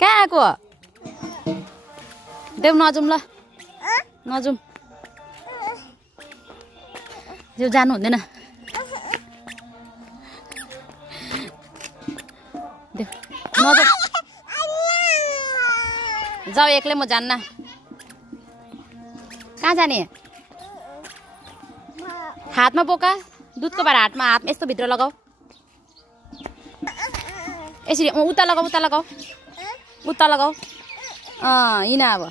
कहाँ आएको देऊ नजाउँ ल नजाउँ देऊ जानु हुँदैन देऊ नजाउँ जाऊ एक्लै म जान्न कहाँ जाने हातमा बोका दुधको भाडा हातमा यस्तो भित्र लगाऊ यसरी उता लगाऊ उता लगाऊ हिँड अब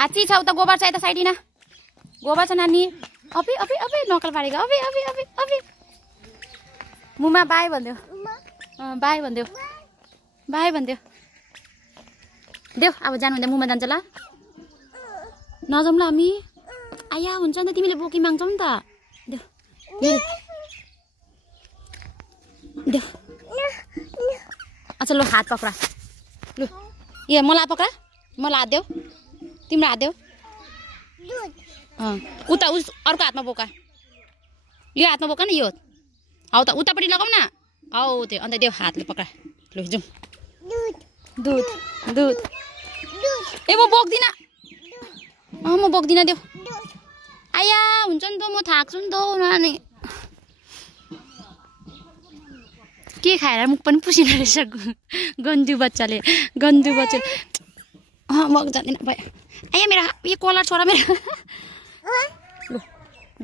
आची छ उता गोबर छ यता साइडिना गोबर छ नानी अबे अबे अबे नकल पारेको अबे अबे अबे अबे मुमा बाई भन्देऊ बाई भन्देऊ बाई भन्देऊ देऊ अब जानु हुँदा मुमा जान्छ ल नजाउँ ल हामी आया हुन्छ नि त तिमीले बोकी माग्छौ नि त देऊ देऊ अच्छा लो हात पक्रा लु ए मलाई पक्रा मलाई हात देऊ तिम्रो हात देऊ उता अर्को हातमा बोका यो हातमा बोका न यो हौ त उतापट्टि लगाऊ न हौ त्यो अन्त देऊ हातले पक्रा लु जाउँ दुध दुध ए म बोक्दिन म बोक्दिन देऊ आया हुन्छ नि त म थाक्छु नि त नानी के खाएर मुख पनि पुसिन रहेछ गन्जु बच्चाले म जाँदिन भयो आया मेरो यो कलर छोरा मेरो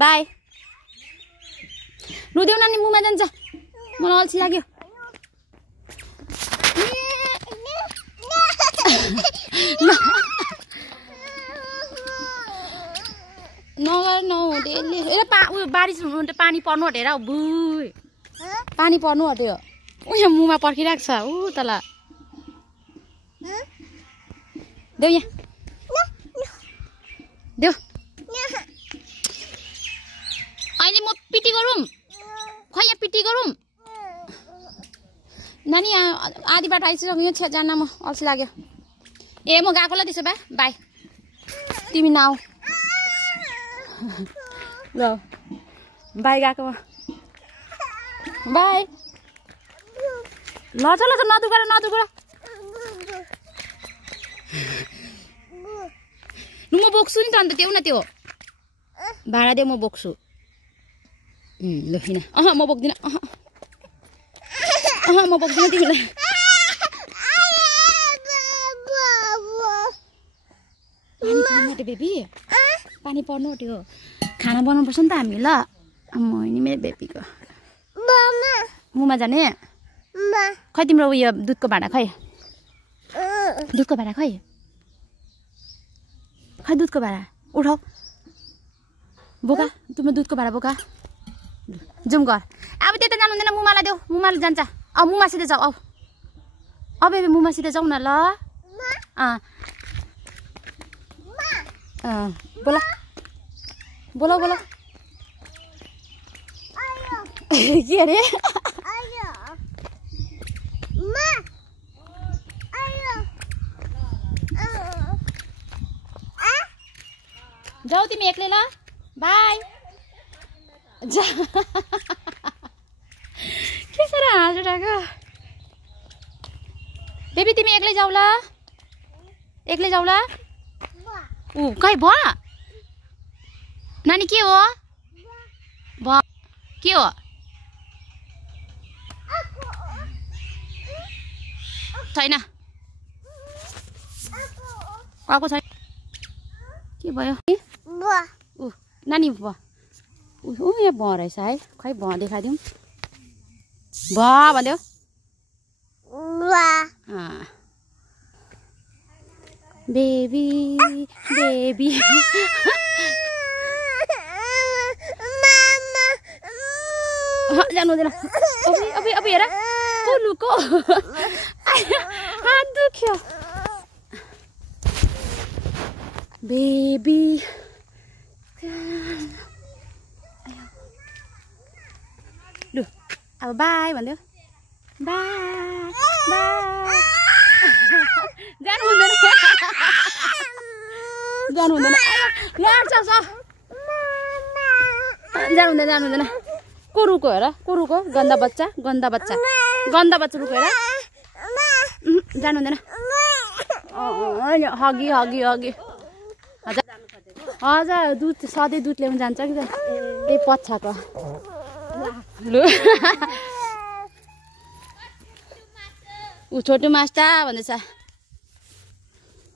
बाई लु देऊ नानी मुमा जान्छ मलाई अल्छी लाग्यो नगर नहुँदै ए उयो बारिस हुनु पानी पर्नु हटेर बुई पानी पर्नु हट्यो उयो मुमा पर्खिरहेको छ ऊ तल देऊ यहाँ देऊ अहिले म पिटी गरौँ खै यहाँ पिटी गरौँ नानी यहाँ आधी बाटो आइसक्यो छ्या जान्न म अल्छी लाग्यो ए म गएको ल त्यसो भए बाई तिमी नआऊ ल बाई गएको बाई लज लज नदुगर लु म बोक्छु नि त अन्त देऊ न त्यो भाडा देऊ म बोक्छु ल हिँड म बोक्दिनँ म बोक्दिनँ तिमीलाई पानी पर्नु आँट्यो बेबी पानी पर्नु आँट्यो खाना बनाउनुपर्छ नि त हामी ल म नि मेरो बेबीको मुमा जाने खै तिम्रो उयो दुधको भाडा खै दुधको भाडा खै दुधको भाडा उठाऊ बोका तिम्रो दुधको भाडा बोका जाउँ घर अब त्यता जानु हुँदैन मुमालाई देऊ मुमाले जान्छ मुमासित जाऊ अब मुमासित जाउँ न ल बोला बोला बोला के अरे जाऊ तिमी एक्लै ल बाई जा के साह्रो हाँस उठाएको बेबी तिमी एक्लै जाऊ ल खै भयो नानी के हो के हो छैन आएको छैन के भयो नानी भयो यहाँ भयो रहेछ है खै भयो देखाइदिउँ भयो भनिदेऊ बेबी बेबी जानु हुँदैन अब अब हेर लुको हात दुख्यो बेबी लु अब बाई भनिदेऊ बाई बाई जानु हुँदैन जानु हुँदैन यार छ जानु हुँदैन को रुको हेर को रुको गन्दा बच्चा रुको हेर जानु हुँदैन हगी हजुर दुध सधैँ दुध ल्याउनु जान्छ कि त्यही पछाको लु ऊ छोटो मास्टा भन्दैछ